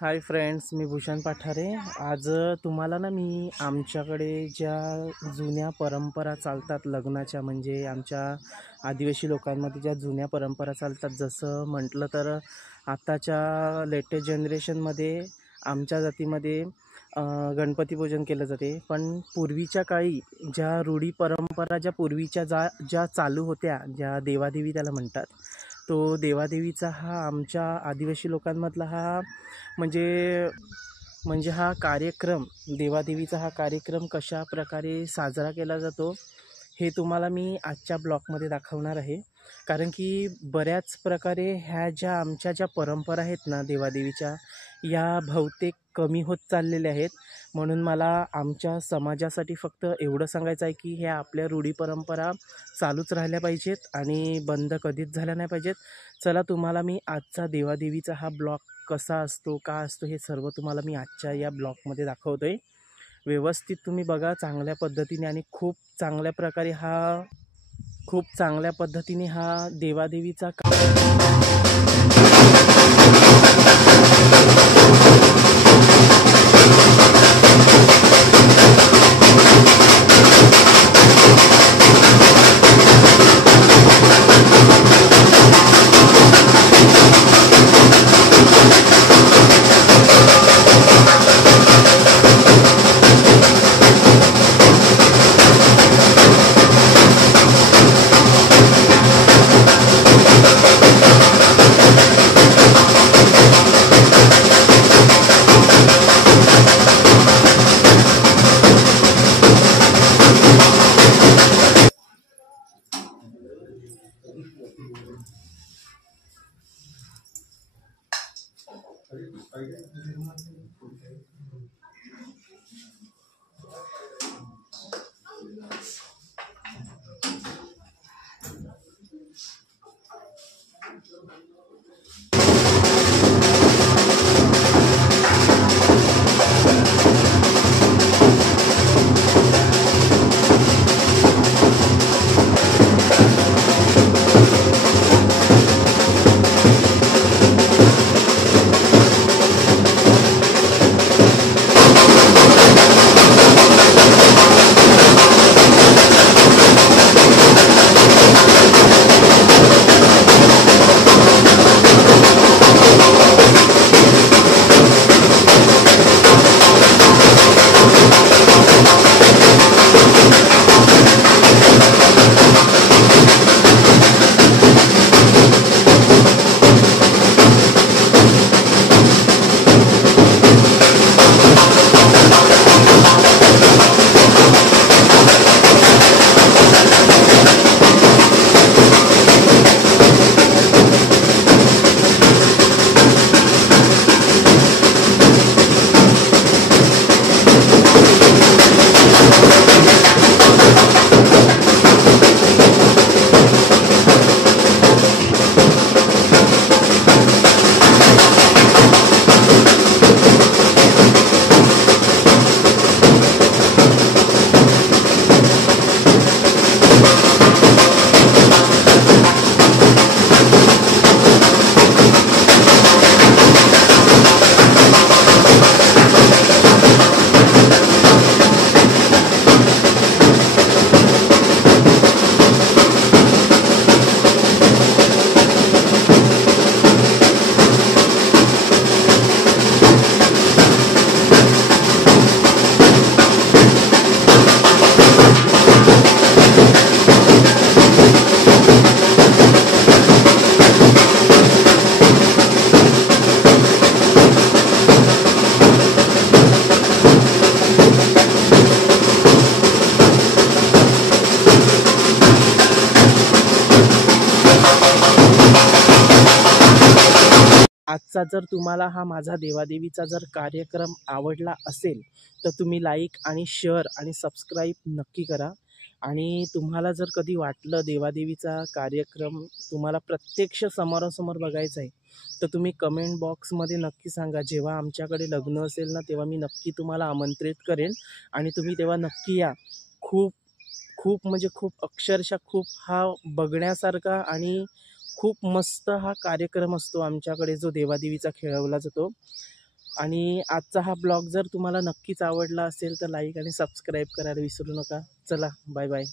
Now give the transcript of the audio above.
Hi friends, मी भूषण पाठारे। आज तुम्हाला ना मी आमच्याकडे ज्या जुन्या परंपरा चालतात लग्नाच्या, म्हणजे आमच्या आदिवासी लोकांमध्ये ज्या जुन्या परंपरा चालतात, जसं म्हटलं तर आताच्या लेटेस्ट जनरेशनमध्ये आमच्या जातीमध्ये गणपती पूजन केलं जाते। पण पूर्वीच्या काळी ज्या रूढी परंपरा ज्या पूर्वीच्या ज्या चालू होत्या, ज्या देवादेवी त्याला म्हणतात, तो देवादेवीचा हा आमच्या आदिवासी लोकांमधला हा म्हणजे म्हणजे हा कार्यक्रम, देवादेवीचा हा कार्यक्रम कशा प्रकारे साजरा केला जातो हे तुम्हाला मी आजच्या ब्लॉगमध्ये दाखवणार आहे। कारण की बऱ्याच प्रकारे ह्या आमच्या परंपरा आहेत ना देवादेवीच्या, या बहुतेक कमी होत चाललेल्या आहेत। म्हणून मला आमच्या समाजासाठी फक्त एवढं सांगायचं आहे की ह्या आपल्या रूढी परंपरा चालूच राहिल्या पाहिजेत आणि बंद कधीच झाल्या नाही पाहिजेत। चला, तुम्हाला मी आजचा देवादेवीचा हा ब्लॉग कसा असतो, का असतो, हे सर्व तुम्हाला मी आजच्या या ब्लॉगमध्ये दाखवतोय। व्यवस्थित तुम्ही बघा चांगल्या पद्धतीने, आणि खूप चांगल्या पद्धतीने हा देवादेवीचा आजचा जर तुम्हाला हा माझा देवादेवीचा जर कार्यक्रम आवडला असेल तर तुम्ही लाईक आणि शेअर आणि सबस्क्राईब नक्की करा। आणि तुम्हाला जर कधी वाटलं देवादेवीचा कार्यक्रम तुम्हाला प्रत्यक्ष समोरासमोर बघायचा आहे तर तुम्ही कमेंट बॉक्समध्ये नक्की सांगा। जेव्हा आमच्याकडे लग्न असेल ना तेव्हा मी नक्की तुम्हाला आमंत्रित करेन आणि तुम्ही तेव्हा नक्की या। खूप खूप म्हणजे खूप, अक्षरशः खूप हा बघण्यासारखा आणि खूप मस्त हा कार्यक्रम असतो आमच्याकडे, जो देवादेवीचा खेळवला जातो। आणि आजचा हा ब्लॉग जर तुम्हाला नक्कीच आवडला असेल तर लाईक आणि सबस्क्राईब करायला विसरू नका. चला बाय बाय.